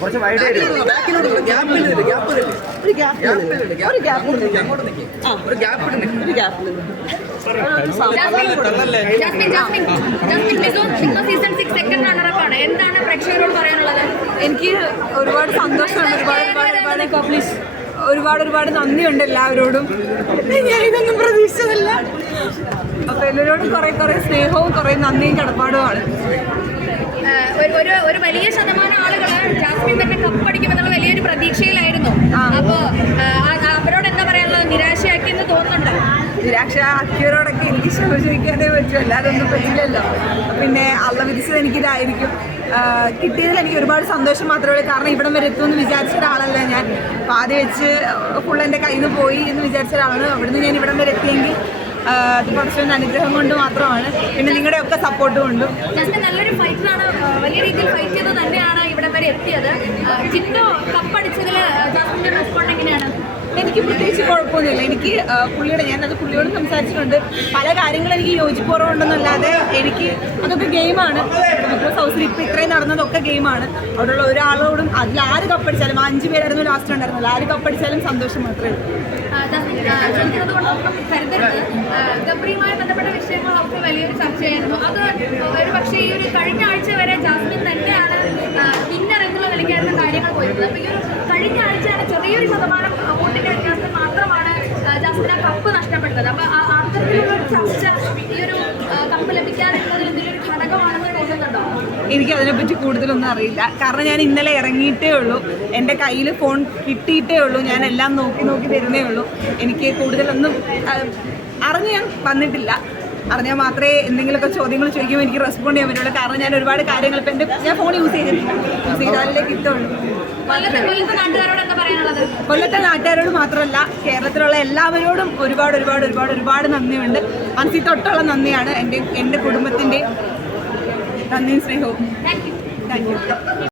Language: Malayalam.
കുറച്ച് വൈഡ് എന്താണ് പ്രേക്ഷകരോട് പറയാനുള്ളത്? എനിക്ക് ഒരുപാട് സന്തോഷമുണ്ട്, ഒരുപാട് നന്ദിയുണ്ട് എല്ലാവരോടും. ഞാൻ ഇതൊന്നും പ്രതീക്ഷിച്ചതല്ല. അപ്പൊ എല്ലാവരോടും കുറെ സ്നേഹവും കുറെ നന്ദിയും കടപ്പാടുമാണ്. ഒരു വലിയ ശതമാനം ആളുകൾ ജാസ്മിൻ തന്നെ കപ്പടിക്കുമെന്നുള്ള വലിയൊരു പ്രതീക്ഷയിലായിരുന്നു. അപ്പോ അവരോട് എന്താ പറയാനുള്ളത്? നിരാശയാക്കിയെന്ന് തോന്നുന്നുണ്ടോ? നിരാശയാക്കിയവരോടൊക്കെ എനിക്ക് ക്ഷമിക്കാനേ പറ്റും, അല്ലാതെ ഒന്നും പറ്റില്ലല്ലോ. പിന്നെ അള്ള വിധിച്ചത് എനിക്കിതായിരിക്കും. കിട്ടിയതിൽ എനിക്ക് ഒരുപാട് സന്തോഷം മാത്രമേ ഉള്ളൂ. കാരണം ഇവിടം വരെ എത്തുമെന്ന് വിചാരിച്ച ഒരാളല്ല ഞാൻ. പാതി വെച്ച് ഫുൾ എൻ്റെ കയ്യിൽ നിന്ന് പോയി എന്ന് വിചാരിച്ച ഒരാളാണ്. അവിടുന്ന് ഞാൻ ഇവിടം വരെ എത്തിയെങ്കിൽ അത് കുറച്ചൊരു അനുഗ്രഹം കൊണ്ട് മാത്രമാണ്. പിന്നെ നിങ്ങളുടെ ഒക്കെ സപ്പോർട്ട് കൊണ്ടും. നല്ലൊരു ഫൈറ്ററാണ്, വലിയ രീതിയിൽ ഫൈറ്റ് ചെയ്ത് തന്നെയാണ് ഇവിടെ വരെ എത്തിയത്. ചിറ്റോ കപ്പടിച്ചതിൽ ജാസ്മിൻ്റെ റെസ്പോണ്ട് എങ്ങനെയാണ്? എനിക്ക് പ്രത്യേകിച്ച് കുഴപ്പമൊന്നുമില്ല. എനിക്ക് ഞാനത് പുള്ളിയോട് സംസാരിച്ചിട്ടുണ്ട്. പല കാര്യങ്ങളും എനിക്ക് യോജിപ്പുറവുണ്ടെന്നല്ലാതെ എനിക്ക് അതൊക്കെ ഗെയിമാണ്. ബിഗ് ബോസ് ഹൗസിൽ ഇപ്പോൾ ഇത്രയും നടന്നതൊക്കെ ഗെയിമാണ്. അവിടെയുള്ള ഒരാളോടും അതിൽ ആര് കപ്പടിച്ചാലും 5 പേരായിരുന്നു ലാസ്റ്റ് ഉണ്ടായിരുന്നല്ലോ, ആര് കപ്പടിച്ചാലും സന്തോഷം മാത്രമേ ഉള്ളൂ. ഗബ്രിയുമായി ബന്ധപ്പെട്ട വിഷയങ്ങളൊക്കെ വലിയൊരു ചർച്ചയായിരുന്നു. അത് ഒരു പക്ഷേ ഈ ഒരു കഴിഞ്ഞ ആഴ്ച വരെ ജാസ്മിൻ തന്നെയാണ് വിന്നർ എന്നുള്ള നിലയ്ക്കായിരുന്നു കാര്യങ്ങൾ പോയിരുന്നത്. അപ്പോൾ ഈ ഒരു കഴിഞ്ഞ ആഴ്ചയാണ് ചെറിയൊരു ശതമാനം വോട്ടിന്റെ വ്യത്യാസം മാത്രമാണ് ജാസ്മിന് കപ്പ് നഷ്ടപ്പെട്ടത്. അപ്പോൾ അത്തരത്തിലുള്ള ഒരു ചർച്ച ഈ ഒരു കപ്പ് ലഭിക്കാതിരുന്നതിൽ എന്തെങ്കിലും ഒരു ഘടകമാണെന്ന് തോന്നുന്നുണ്ടോ? എനിക്ക് അതിനെപ്പറ്റി കൂടുതലൊന്നും അറിയില്ല. കാരണം ഞാൻ ഇന്നലെ ഇറങ്ങിയിട്ടേ ഉള്ളൂ, എൻ്റെ കയ്യിൽ ഫോൺ കിട്ടിയിട്ടേ ഉള്ളൂ, ഞാൻ എല്ലാം നോക്കി തരുന്നേ ഉള്ളൂ. എനിക്ക് കൂടുതലൊന്നും അറിഞ്ഞ് ഞാൻ വന്നിട്ടില്ല. അറിഞ്ഞാൽ മാത്രമേ എന്തെങ്കിലുമൊക്കെ ചോദ്യങ്ങൾ ചോദിക്കുമ്പോൾ എനിക്ക് റെസ്പോണ്ട് ചെയ്യാൻ പറ്റുള്ളൂ. കാരണം ഞാൻ ഒരുപാട് കാര്യങ്ങൾ ഇപ്പം ഞാൻ ഫോൺ യൂസ് ചെയ്താലേ കിട്ടുള്ളൂ. കൊല്ലത്തെ നാട്ടുകാരോട് മാത്രമല്ല, കേരളത്തിലുള്ള എല്ലാവരോടും ഒരുപാട് നന്ദിയുണ്ട്. മനസ്സിൽ തൊട്ടുള്ള നന്ദിയാണ്. എൻ്റെ കുടുംബത്തിൻ്റെയും നന്ദിയും സ്നേഹവും. Thank you.